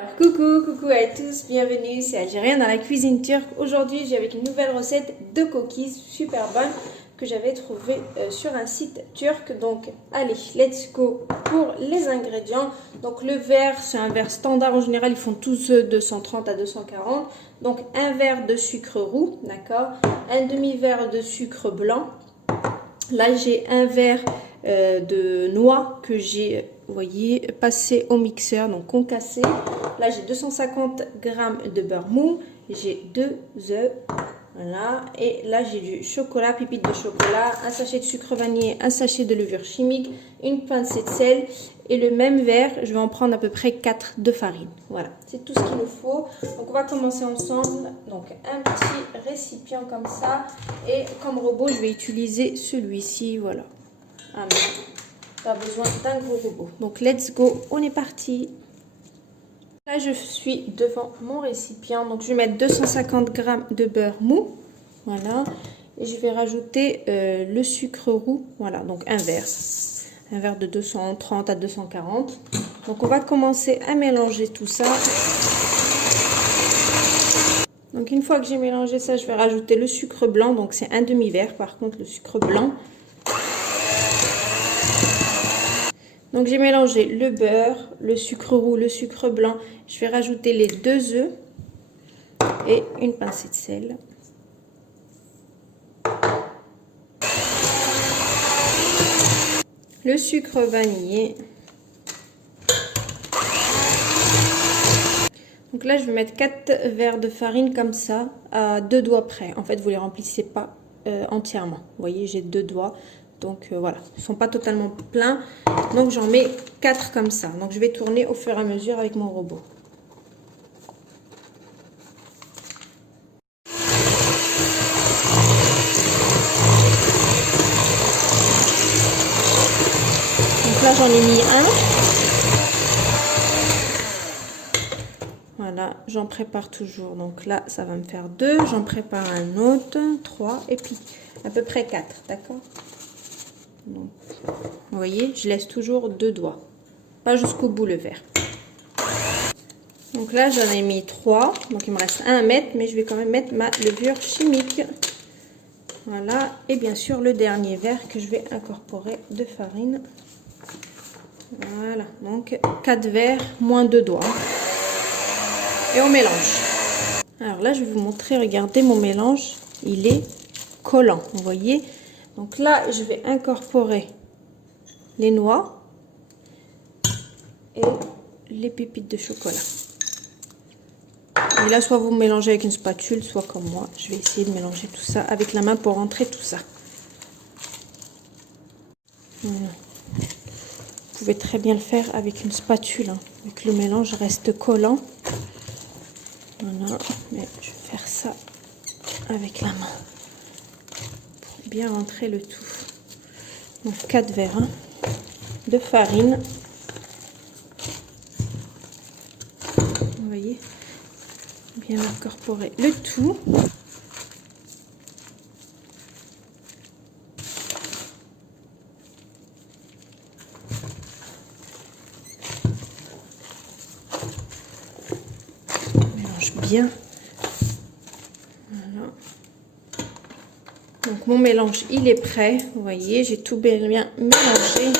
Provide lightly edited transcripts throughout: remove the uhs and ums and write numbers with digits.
Alors, coucou à tous, bienvenue, c'est Algérien dans la cuisine turque. Aujourd'hui, j'ai avec une nouvelle recette de cookies super bonne que j'avais trouvée sur un site turc. Donc, allez, let's go pour les ingrédients. Donc, le verre, c'est un verre standard. En général, ils font tous de 130 à 240. Donc, un verre de sucre roux, d'accord. Un demi-verre de sucre blanc. Là, j'ai un verre de noix que j'ai, vous voyez, passé au mixeur, donc concassé. Là, j'ai 250 g de beurre mou. J'ai 2 œufs. Voilà. Et là, j'ai du chocolat, pépites de chocolat, un sachet de sucre vanillé, un sachet de levure chimique, une pincée de sel. Et le même verre, je vais en prendre à peu près 4 de farine. Voilà, c'est tout ce qu'il nous faut. Donc, on va commencer ensemble. Donc, un petit récipient comme ça. Et comme robot, je vais utiliser celui-ci. Voilà. Pas besoin d'un gros robot. Donc, let's go. On est parti. Là, je suis devant mon récipient. Donc, je vais mettre 250 g de beurre mou. Voilà. Et je vais rajouter le sucre roux. Voilà, donc un verre. Un verre de 230 à 240. Donc, on va commencer à mélanger tout ça. Donc, une fois que j'ai mélangé ça, je vais rajouter le sucre blanc. Donc, c'est un demi-verre, par contre, le sucre blanc. Donc, j'ai mélangé le beurre, le sucre roux, le sucre blanc. Je vais rajouter les 2 œufs et une pincée de sel. Le sucre vanillé. Donc là, je vais mettre 4 verres de farine comme ça, à 2 doigts près. En fait, vous ne les remplissez pas entièrement. Vous voyez, j'ai 2 doigts. Donc voilà, ils ne sont pas totalement pleins. Donc j'en mets 4 comme ça. Donc je vais tourner au fur et à mesure avec mon robot. Donc là, j'en ai mis un. Voilà, j'en prépare toujours. Donc là, ça va me faire 2. J'en prépare un autre, 3 et puis à peu près 4. D'accord? Donc, vous voyez, je laisse toujours 2 doigts. Pas jusqu'au bout le verre. Donc là, j'en ai mis 3. Donc il me reste un à mettre, mais je vais quand même mettre ma levure chimique. Voilà. Et bien sûr, le dernier verre que je vais incorporer de farine. Voilà. Donc 4 verres, moins 2 doigts. Et on mélange. Alors là, je vais vous montrer, regardez mon mélange, il est collant, vous voyez. Donc là, je vais incorporer les noix et les pépites de chocolat. Et là, soit vous mélangez avec une spatule, soit comme moi. Je vais essayer de mélanger tout ça avec la main pour rentrer tout ça. Voilà. Vous pouvez très bien le faire avec une spatule, hein, vu que le mélange reste collant. Voilà, mais je vais faire ça avec la main pour bien rentrer le tout. Donc 4 verres hein, de farine. Vous voyez, bien incorporer le tout. Mélange bien. Voilà. Donc mon mélange il est prêt, vous voyez, j'ai tout bien mélangé.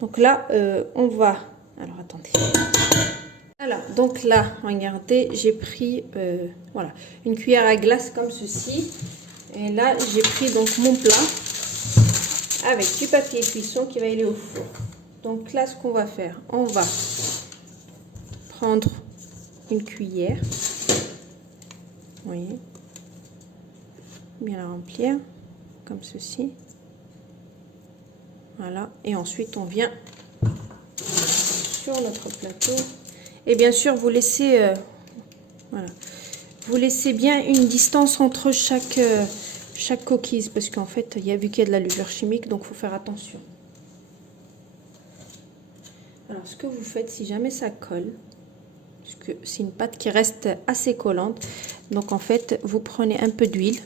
Donc là on va, alors attendez, voilà, donc là regardez, j'ai pris voilà, une cuillère à glace comme ceci. Et là j'ai pris donc mon plat avec du papier cuisson qui va aller au four. Donc là ce qu'on va faire, on va prendre une cuillère, vous voyez, bien la remplir comme ceci. Voilà, et ensuite on vient sur notre plateau et bien sûr vous laissez voilà, vous laissez bien une distance entre chaque cookies parce qu'en fait il y a vu qu'il y a de la levure chimique, donc il faut faire attention. Alors ce que vous faites, si jamais ça colle, parce que c'est une pâte qui reste assez collante, donc en fait vous prenez un peu d'huile.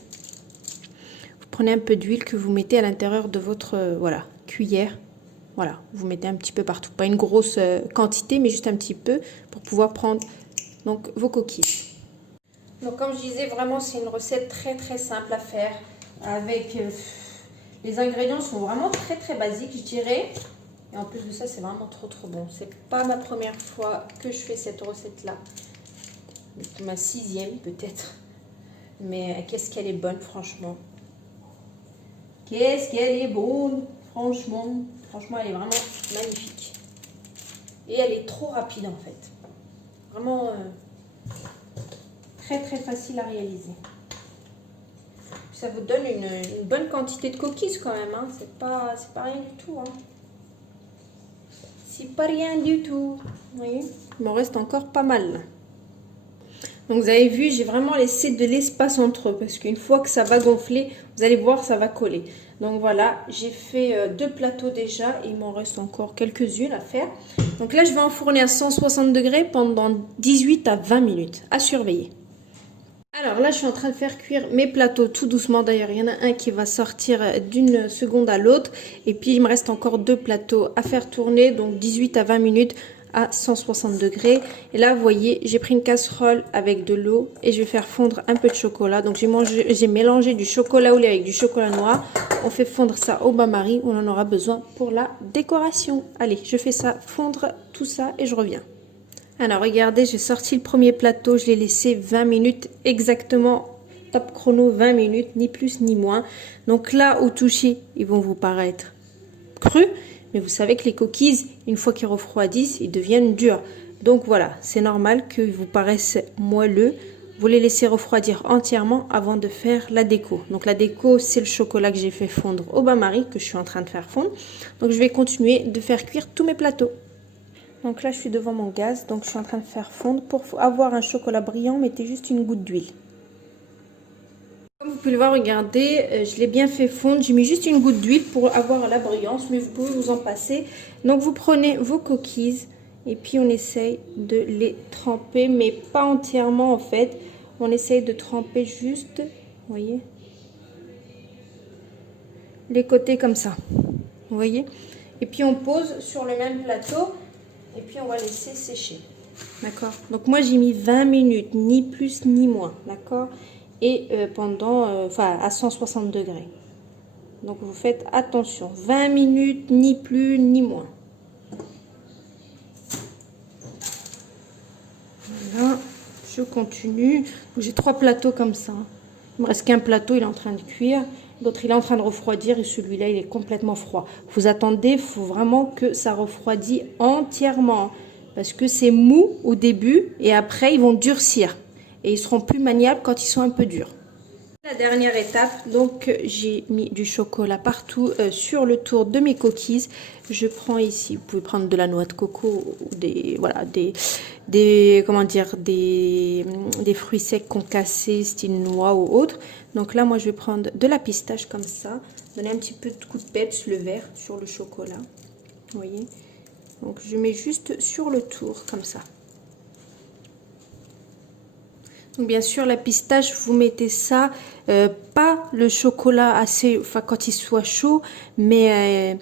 Prenez un peu d'huile que vous mettez à l'intérieur de votre voilà, cuillère. Voilà, vous mettez un petit peu partout. Pas une grosse quantité, mais juste un petit peu pour pouvoir prendre donc vos coquilles. Donc comme je disais, vraiment c'est une recette très simple à faire. Avec les ingrédients sont vraiment très basiques, je dirais. Et en plus de ça, c'est vraiment trop bon. C'est pas ma première fois que je fais cette recette-là. Ma 6e peut-être. Mais qu'est-ce qu'elle est bonne, franchement. Qu'est-ce qu'elle est bonne, franchement. Franchement, elle est vraiment magnifique. Et elle est trop rapide, en fait. Vraiment très facile à réaliser. Ça vous donne une bonne quantité de cookies quand même. Hein. C'est pas rien du tout. Hein. C'est pas rien du tout. Vous voyez, il m'en reste encore pas mal. Donc vous avez vu, j'ai vraiment laissé de l'espace entre eux. Parce qu'une fois que ça va gonfler, vous allez voir, ça va coller. Donc voilà, j'ai fait 2 plateaux déjà. Et il m'en reste encore quelques-unes à faire. Donc là, je vais enfourner à 160 degrés pendant 18 à 20 minutes. À surveiller. Alors là, je suis en train de faire cuire mes plateaux tout doucement. D'ailleurs, il y en a un qui va sortir d'une seconde à l'autre. Et puis, il me reste encore 2 plateaux à faire tourner. Donc, 18 à 20 minutes à 160 degrés. Et là, vous voyez, j'ai pris une casserole avec de l'eau et je vais faire fondre un peu de chocolat. Donc, j'ai mélangé du chocolat au lait avec du chocolat noir. On fait fondre ça au bain-marie. On en aura besoin pour la décoration. Allez, je fais ça fondre tout ça et je reviens. Alors regardez, j'ai sorti le premier plateau, je l'ai laissé 20 minutes exactement, top chrono 20 minutes, ni plus ni moins. Donc là, au toucher, ils vont vous paraître crus, mais vous savez que les cookies, une fois qu'ils refroidissent, ils deviennent durs. Donc voilà, c'est normal qu'ils vous paraissent moelleux. Vous les laissez refroidir entièrement avant de faire la déco. Donc la déco, c'est le chocolat que j'ai fait fondre au bain-marie, que je suis en train de faire fondre. Donc je vais continuer de faire cuire tous mes plateaux. Donc là, je suis devant mon gaz, donc je suis en train de faire fondre. Pour avoir un chocolat brillant, mettez juste une goutte d'huile. Comme vous pouvez le voir, regardez, je l'ai bien fait fondre. J'ai mis juste une goutte d'huile pour avoir la brillance, mais vous pouvez vous en passer. Donc vous prenez vos cookies et puis on essaye de les tremper, mais pas entièrement en fait. On essaye de tremper juste, vous voyez, les côtés comme ça. Vous voyez? Et puis on pose sur le même plateau. Et puis on va laisser sécher. D'accord? Donc moi j'ai mis 20 minutes, ni plus ni moins. D'accord? Et à 160 degrés. Donc vous faites attention. 20 minutes, ni plus ni moins. Voilà. Je continue. J'ai 3 plateaux comme ça. Il me reste qu'un plateau, il est en train de cuire. L'autre, il est en train de refroidir et celui-là, il est complètement froid. Vous attendez, il faut vraiment que ça refroidisse entièrement. Parce que c'est mou au début et après, ils vont durcir. Et ils seront plus maniables quand ils sont un peu durs. La dernière étape, donc j'ai mis du chocolat partout sur le tour de mes cookies. Je prends ici, vous pouvez prendre de la noix de coco ou des fruits secs concassés, style noix ou autre. Donc là, moi, je vais prendre de la pistache comme ça, donner un petit peu de coup de peps, le vert sur le chocolat. Vous voyez? Donc je mets juste sur le tour comme ça. Donc bien sûr la pistache, vous mettez ça, pas le chocolat assez, enfin quand il soit chaud, mais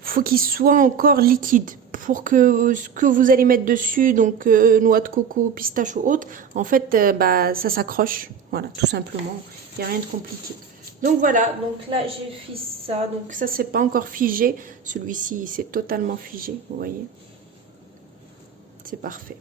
faut qu'il soit encore liquide pour que ce que vous allez mettre dessus, donc noix de coco, pistache ou autre, en fait ça s'accroche, voilà tout simplement, il n'y a rien de compliqué. Donc voilà, donc là j'ai fait ça, donc ça c'est pas encore figé, celui-ci c'est totalement figé, vous voyez, c'est parfait.